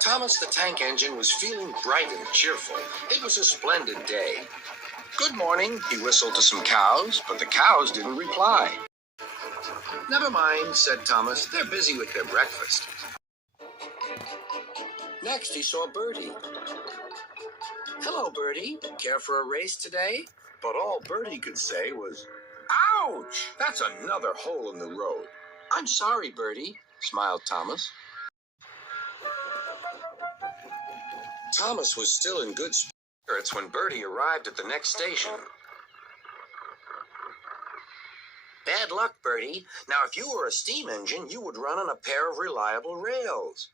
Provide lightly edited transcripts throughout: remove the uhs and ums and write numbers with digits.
Thomas the Tank Engine was feeling bright and cheerful. It was a splendid day. "Good morning," he whistled to some cows, but the cows didn't reply. "Never mind," said Thomas. "They're busy with their breakfast." Next, he saw Bertie. "Hello, Bertie. Care for a race today?" But all Bertie could say was, "Ouch! That's another hole in the road." "I'm sorry, Bertie," smiled Thomas. Thomas was still in good spirits when Bertie arrived at the next station. "Bad luck, Bertie. Now, if you were a steam engine, you would run on a pair of reliable rails."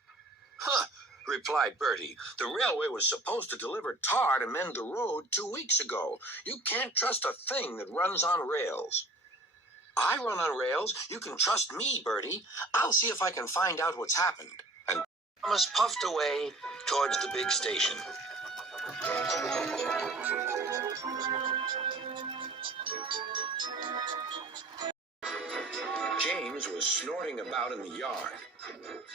"Huh," replied Bertie. "The railway was supposed to deliver tar to mend the road 2 weeks ago. You can't trust a thing that runs on rails." "I run on rails. You can trust me, Bertie. I'll see if I can find out what's happened." And Thomas puffed away towards the big station. James was snorting about in the yard.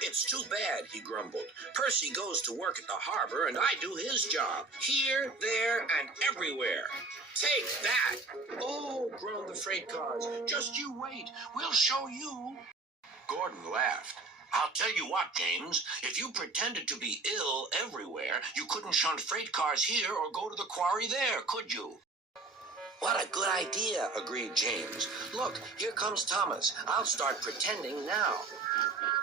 "It's too bad," he grumbled. "Percy goes to work at the harbor, and I do his job. Here, there, and everywhere. Take that!" "Oh," groaned the freight cars. "Just you wait. We'll show you." Gordon laughed. "I'll tell you what, James. If you pretended to be ill everywhere, you couldn't shunt freight cars here or go to the quarry there, could you?" "What a good idea," agreed James. "Look, here comes Thomas. I'll start pretending now."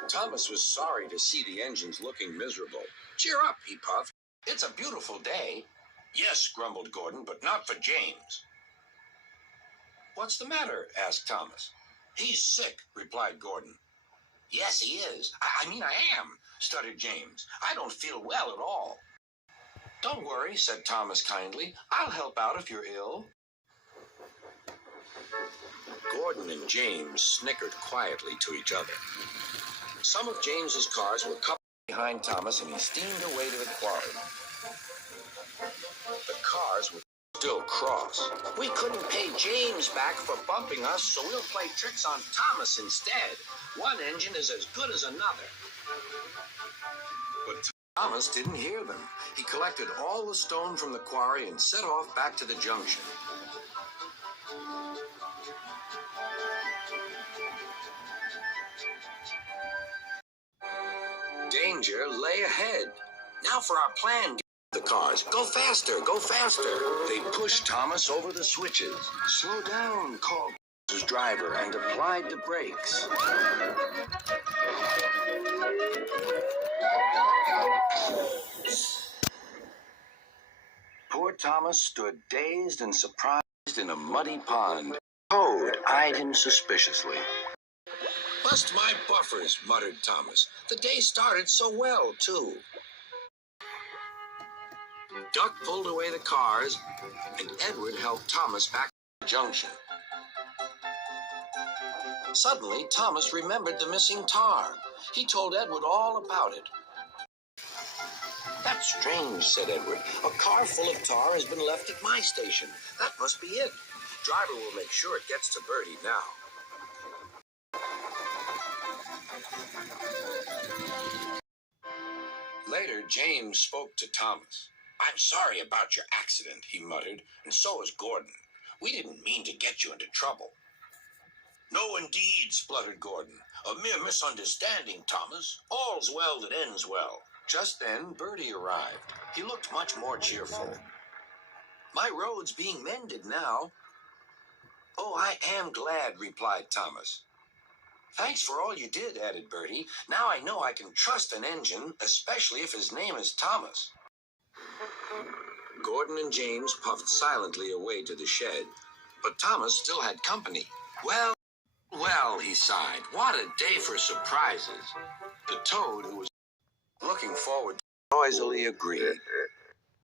Thomas was sorry to see the engines looking miserable. "Cheer up," he puffed. "It's a beautiful day." "Yes," grumbled Gordon, "but not for James." "What's the matter?" asked Thomas. "He's sick," replied Gordon. "Yes, he is. I am," stuttered James. "I don't feel well at all." "Don't worry," said Thomas kindly. "I'll help out if you're ill." Gordon and James snickered quietly to each other. Some of James's cars were coupled behind Thomas, and he steamed away to the quarry. The cars were still cross. "We couldn't pay James back for bumping us, so we'll play tricks on Thomas instead. One engine is as good as another." But Thomas didn't hear them. He collected all the stone from the quarry and set off back to the junction. Danger lay ahead. "Now for our plan," the cars. "Go faster, go faster." They pushed Thomas over the switches. "Slow down," called his driver, and applied the brakes. Poor Thomas stood dazed and surprised in a muddy pond. Toad eyed him suspiciously. "Bust my buffers," muttered Thomas. "The day started so well, too." Duck pulled away the cars, and Edward helped Thomas back to the junction. Suddenly, Thomas remembered the missing tar. He told Edward all about it. "That's strange," said Edward. "A car full of tar has been left at my station. That must be it. Driver will make sure it gets to Bertie now." Later, James spoke to Thomas. "I'm sorry about your accident," he muttered, "and so is Gordon. We didn't mean to get you into trouble." "No, indeed," spluttered Gordon. "A mere misunderstanding, Thomas. All's well that ends well." Just then, Bertie arrived. He looked much more cheerful. "My road's being mended now." "Oh, I am glad," replied Thomas. "Thanks for all you did," added Bertie. "Now I know I can trust an engine, especially if his name is Thomas." Gordon and James puffed silently away to the shed, but Thomas still had company. Well, he sighed. What a day for surprises." The toad, who was looking forward, noisily agreed.